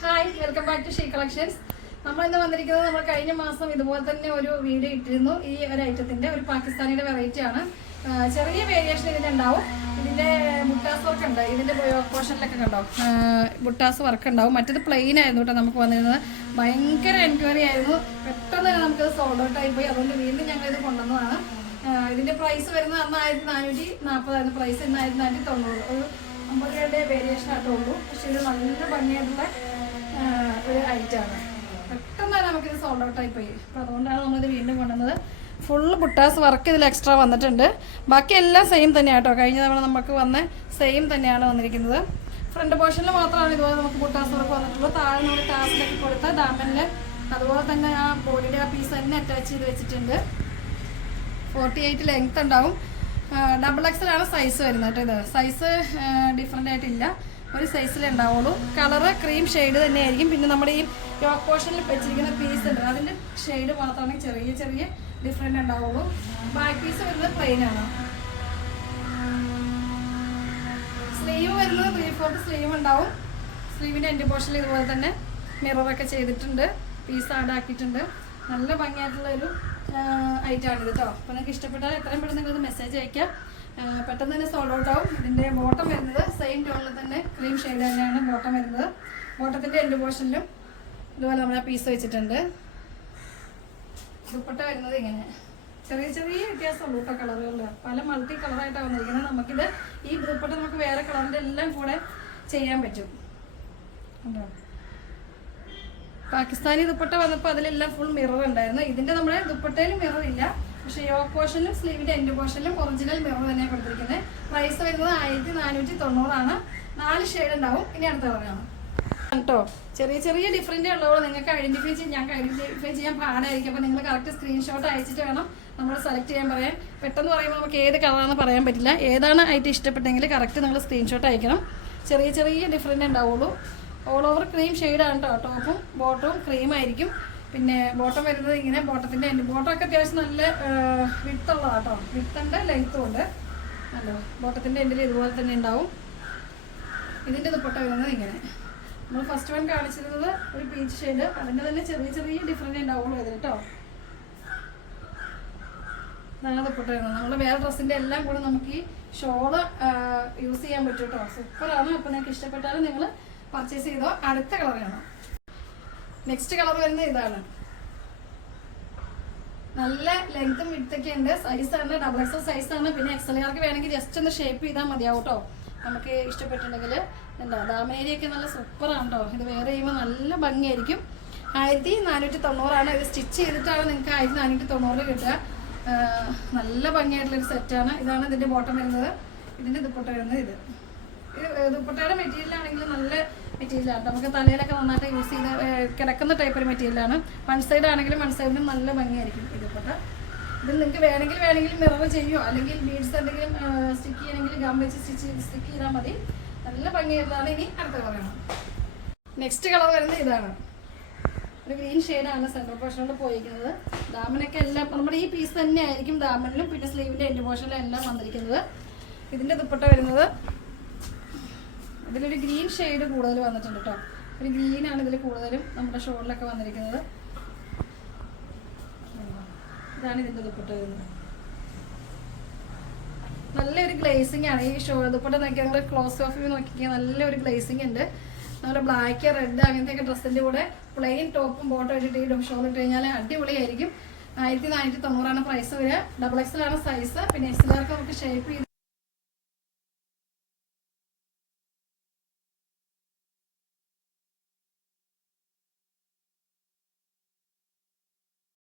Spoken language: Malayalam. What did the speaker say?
Hi, welcome back to she collections. നമ്മൾ ഇന്ന് വന്നിരിക്കുന്നത് നമ്മൾ കഴിഞ്ഞ മാസം ഇതുപോലെ തന്നെ ഒരു വീഡിയോ ഇട്ടിരുന്നു. ഈ ഒരു ഐറ്റത്തിന്റെ ഒരു പാകിസ്ഥാനിയുടെ വെറൈറ്റി ആണ്. ചെറിയ വേരിയേഷൻ ഇതിനുണ്ടാവും. ഇതിന്റെ ബുട്ടാസ് വർക്ക് ഉണ്ട്. ഇതിന്റെ പോർഷനിലൊക്കെ കണ്ടോ ബുട്ടാസ് വർക്ക് ഉണ്ടാവും. മറ്റത് പ്ലെയിൻ ആയിരുന്നു കേട്ടോ നമുക്ക് വന്നിരുന്നത്. ഭയങ്കര എൻക്വയറി ആയിരുന്നു. പെട്ടെന്ന് തന്നെ നമുക്കത് സോൾഡ് ഔട്ട് ആയി പോയി. അതുകൊണ്ട് വീണ്ടും ഞങ്ങൾ ഇത് കൊണ്ടുവന്നതാണ്. ഇതിന്റെ പ്രൈസ് വരുന്നത് അന്ന് 1440 പ്രൈസ്, ഇന്ന് 1490. ഒരു 50 രൂപയുടെ വേരിയേഷൻ ആയിട്ടുള്ളൂ. പക്ഷെ ഇത് നല്ല ഭംഗിയായിട്ടുള്ള ഒരു ഐറ്റമാണ്. പെട്ടെന്ന് തന്നെ നമുക്കിത് സോൾഡ് ഔട്ട് ആയി പോയി. അപ്പോൾ അതുകൊണ്ടാണ് നമ്മളിത് വീണ്ടും കൊണ്ടുവന്നത്. ഫുള്ള് ബുട്ടാസ് വർക്ക് ഇതിൽ എക്സ്ട്രാ വന്നിട്ടുണ്ട്. ബാക്കി എല്ലാം സെയിം തന്നെയാണ് കേട്ടോ. കഴിഞ്ഞ തവണ നമുക്ക് വന്ന സെയിം തന്നെയാണ് വന്നിരിക്കുന്നത്. ഫ്രണ്ട് പോർഷനിൽ മാത്രമാണ് ഇതുപോലെ നമുക്ക് ബുട്ടാസ് വർക്ക് വന്നിട്ടുള്ളത്. താഴെ നമ്മൾ ടാസിലൊക്കെ കൊടുത്ത ഡാമനിൽ അതുപോലെ തന്നെ ആ ബോഡിയുടെ ആ പീസ് തന്നെ അറ്റാച്ച് ചെയ്ത് വെച്ചിട്ടുണ്ട്. 48 ലെങ്ത് ഉണ്ടാവും. XXL ആണ് സൈസ് വരുന്നത് കേട്ടോ. ഇത് സൈസ് ഡിഫറെൻ്റ് ആയിട്ടില്ല, ഒരു സൈസിലേ ഉണ്ടാവുള്ളൂ. കളറ് ക്രീം ഷെയ്ഡ് തന്നെയായിരിക്കും. പിന്നെ നമ്മുടെ ഈ യോക്ക് പോർഷനിൽ വെച്ചിരിക്കുന്ന പീസ് ഉണ്ട്, അതിൻ്റെ ഷെയ്ഡ് മാത്രമാണ് ചെറിയ ചെറിയ ഡിഫറെൻ്റ് ഉണ്ടാവുള്ളൂ. ബാക്ക് പീസ് വരുന്നത് പ്ലെയിൻ ആണ്. സ്ലീവ് വരുന്നത് 3/4 സ്ലീവ് ഉണ്ടാവും. സ്ലീവിൻ്റെ എൻഡ് പോർഷനിൽ ഇതുപോലെ തന്നെ മിററൊക്കെ ചെയ്തിട്ടുണ്ട്, പീസ് ആഡ് ആക്കിയിട്ടുണ്ട്. നല്ല ഭംഗിയായിട്ടുള്ളൊരു ഐറ്റമാണിത് കേട്ടോ. അപ്പോൾ നിങ്ങൾക്ക് ഇഷ്ടപ്പെട്ടാൽ എത്രയും പെട്ടെന്ന് നിങ്ങളത് മെസ്സേജ് അയക്കാം. പെട്ടെന്ന് തന്നെ സോൾഡ് ഔട്ട് ആവും. ഇതിൻ്റെ ബോട്ടം വരുന്നത് സെയിം ടോണിൽ തന്നെ ക്രീം ഷെയ്ഡ് തന്നെയാണ് ബോട്ടം വരുന്നത്. ബോട്ടത്തിൻ്റെ എൻഡ് പോർഷനിലും ഇതുപോലെ നമ്മൾ പീസ് വെച്ചിട്ടുണ്ട്. ദുപ്പട്ട വരുന്നത് ഇങ്ങനെ ചെറിയ ചെറിയ വ്യത്യാസമുള്ളൂ കേട്ടോ. കളറുകളിൽ പല മൾട്ടി കളറായിട്ടാണ് വന്നിരിക്കുന്നത്. നമുക്കിത് ഈ ദുപ്പട്ട നമുക്ക് വേറെ കളറിൻ്റെ എല്ലാം കൂടെ ചെയ്യാൻ പറ്റും. ഉണ്ടോ? പാകിസ്ഥാനി ദുപ്പട്ട വന്നപ്പോൾ അതിലെല്ലാം ഫുൾ മിറർ ഉണ്ടായിരുന്നു. ഇതിൻ്റെ നമ്മുടെ ദുപ്പട്ടയിൽ മിറർ ഇല്ല, പക്ഷേ യോക്ക് പോർഷനിലും സ്ലീവിൻ്റെ എൻഡ് പോർഷനിലും ഒറിജിനൽ മിറർ തന്നെയാണ് കൊടുത്തിരിക്കുന്നത്. പ്രൈസ് വരുന്നത് 1490 ആണ്. 4 ഷെയ്ഡ് ഉണ്ടാവും. ഇനി അടുത്ത കളറാണ് കേട്ടോ. ചെറിയ ചെറിയ ഡിഫറൻറ്റ് ഉള്ളവർ നിങ്ങൾക്ക് ഐഡൻറ്റിഫൈ ചെയ്യാൻ പാടായിരിക്കും. അപ്പോൾ നിങ്ങൾ കറക്റ്റ് സ്ക്രീൻഷോട്ട് അയച്ചിട്ട് വേണം നമ്മൾ സെലക്ട് ചെയ്യാൻ പറയാൻ. പെട്ടെന്ന് പറയുമ്പോൾ നമുക്ക് ഏത് കളറാണെന്ന് പറയാൻ പറ്റില്ല. ഏതാണ് ഐറ്റം ഇഷ്ടപ്പെട്ടെങ്കിൽ കറക്റ്റ് നിങ്ങൾ സ്ക്രീൻഷോട്ട് അയക്കണം. ചെറിയ ചെറിയ ഡിഫറൻറ്റ് ഉണ്ടാവുള്ളൂ. ഓൾ ഓവർ ക്രീം ഷെയ്ഡാണ് കേട്ടോ. ടോപ്പും ബോട്ടവും ക്രീം ആയിരിക്കും. പിന്നെ ബോട്ടം വരുന്നത് ഇങ്ങനെ, ബോട്ടത്തിൻ്റെ എൻഡ് ബോട്ടമൊക്കെ അത്യാവശ്യം നല്ല വിട്ടുള്ളതാണ് കേട്ടോ. വിട്ടുണ്ട് ലെങ്ത്തും ഉണ്ട്. അല്ലോ ബോട്ടത്തിൻ്റെ എൻഡിൽ ഇതുപോലെ തന്നെ ഉണ്ടാവും. ഇതിൻ്റെ ദുപ്പട്ട വരുന്നത് ഇങ്ങനെ. നമ്മൾ ഫസ്റ്റ് വൺ കാണിച്ചിരുന്നത് ഒരു പീച്ച് ഷെയ്ഡ്, അതിൻ്റെ തന്നെ ചെറിയ ചെറിയ ഡിഫറൻറ്റ് ഉണ്ടാവുള്ളൂ ഇതിന് കേട്ടോ. ഇതാണ് ദുപ്പട്ട വരുന്നത്. നമ്മൾ വേറെ ഡ്രസ്സിൻ്റെ എല്ലാം കൂടെ നമുക്ക് ഈ ഷോള് യൂസ് ചെയ്യാൻ പറ്റും കേട്ടോ. സൂപ്പറാണ്. അപ്പോൾ നിങ്ങൾക്ക് ഇഷ്ടപ്പെട്ടാലും നിങ്ങൾ പർച്ചേസ് ചെയ്തോ. അടുത്ത കളർ വേണം. നെക്സ്റ്റ് കളർ വരുന്നത് ഇതാണ്. നല്ല ലെങ്ത്തും വിഡ്ത്തൊക്കെ ഉണ്ട്. സൈസാണ് XXL സൈസാണ്. പിന്നെ XLകാർക്ക് വേണമെങ്കിൽ ജസ്റ്റ് ഒന്ന് ഷേപ്പ് ചെയ്താൽ മതിയാവും കേട്ടോ. നമുക്ക് ഇഷ്ടപ്പെട്ടിട്ടുണ്ടെങ്കിൽ എന്താ ദാമേരിയൊക്കെ നല്ല സൂപ്പറാണ് കേട്ടോ. ഇത് വേറെ ചെയ്യുമ്പോൾ നല്ല ഭംഗിയായിരിക്കും. 1490 ആണ്. ഇത് സ്റ്റിച്ച് ചെയ്തിട്ടാണ് നിങ്ങൾക്ക് 1490 കിട്ടുക. നല്ല ഭംഗിയായിട്ടുള്ളൊരു സെറ്റാണ്. ഇതാണ് ഇതിൻ്റെ ബോട്ടം വരുന്നത്. ഇതിൻ്റെ ദുപ്പട്ട വരുന്നത് ഇത്. ദുപ്പട്ടയുടെ മെറ്റീരിയലാണെങ്കിൽ നല്ല മെറ്റീരിയലാണ്. നമുക്ക് തലയിലൊക്കെ നന്നായിട്ട് യൂസ് ചെയ്ത് കിടക്കുന്ന ടൈപ്പ് ഒരു മെറ്റീരിയലാണ്. വൺ സൈഡ് ആണെങ്കിലും വൺ സൈഡിലും നല്ല ഭംഗിയായിരിക്കും ഈ ദുപ്പട്ട. ഇതിൽ നിങ്ങൾക്ക് വേണമെങ്കിൽ മിറർ ചെയ്യുമോ അല്ലെങ്കിൽ ബീഡ്സ് എന്തെങ്കിലും സ്റ്റിക്ക് ചെയ്യണമെങ്കിൽ ഗം വെച്ച് സ്റ്റിക്ക് ചെയ്താൽ മതി. നല്ല ഭംഗിയായിട്ടുള്ളതാണ്. ഇനി അടുത്ത കളറാണ്. നെക്സ്റ്റ് കളർ വരുന്നത് ഇതാണ്. ഒരു ഗ്രീൻ ഷെയ്ഡാണ് സെൻട്രൽ പോർഷനിൽ പോയിരിക്കുന്നത്. ദാമനൊക്കെ എല്ലാം നമ്മുടെ ഈ പീസ് തന്നെ ആയിരിക്കും ദാമനിലും പിന്നെ സ്ലീവിൻ്റെ എൻഡ് പോർഷനിലും എല്ലാം വന്നിരിക്കുന്നത്. ഇതിൻ്റെ ദുപ്പട്ട വരുന്നത് ഇതിലൊരു ഗ്രീൻ ഷെയ്ഡ് കൂടുതൽ വന്നിട്ടുണ്ട് കേട്ടോ. ഒരു ഗ്രീനാണ് ഇതിൽ കൂടുതലും നമ്മുടെ ഷോളിലൊക്കെ വന്നിരിക്കുന്നത്. ഇതാണ് ഇതിൻ്റെ ദുപ്പട്ട വരുന്നത്. നല്ലൊരു ഗ്ലേസിംഗ് ആണ് ഈ ദുപ്പട്ട നോക്കിയാൽ. നിങ്ങൾ ക്ലോസ് ഓഫ് വ്യൂ നോക്കിയാൽ നല്ലൊരു ഗ്ലേസിംഗ് ഉണ്ട്. നമ്മുടെ ബ്ലാക്ക് റെഡ് അങ്ങനത്തെയൊക്കെ ഡ്രസ്സിൻ്റെ കൂടെ പ്ലെയിൻ ടോപ്പും ബോട്ടം ഇട്ടിട്ട് ഈ ഷോൾ ഇട്ട് കഴിഞ്ഞാൽ അടിപൊളിയായിരിക്കും. 1490 ആണ് പ്രൈസ് വരിക. XXL ആണ് സൈസ്. പിന്നെ XLകാർക്ക് നമുക്ക് ഷേപ്പ് ചെയ്ത്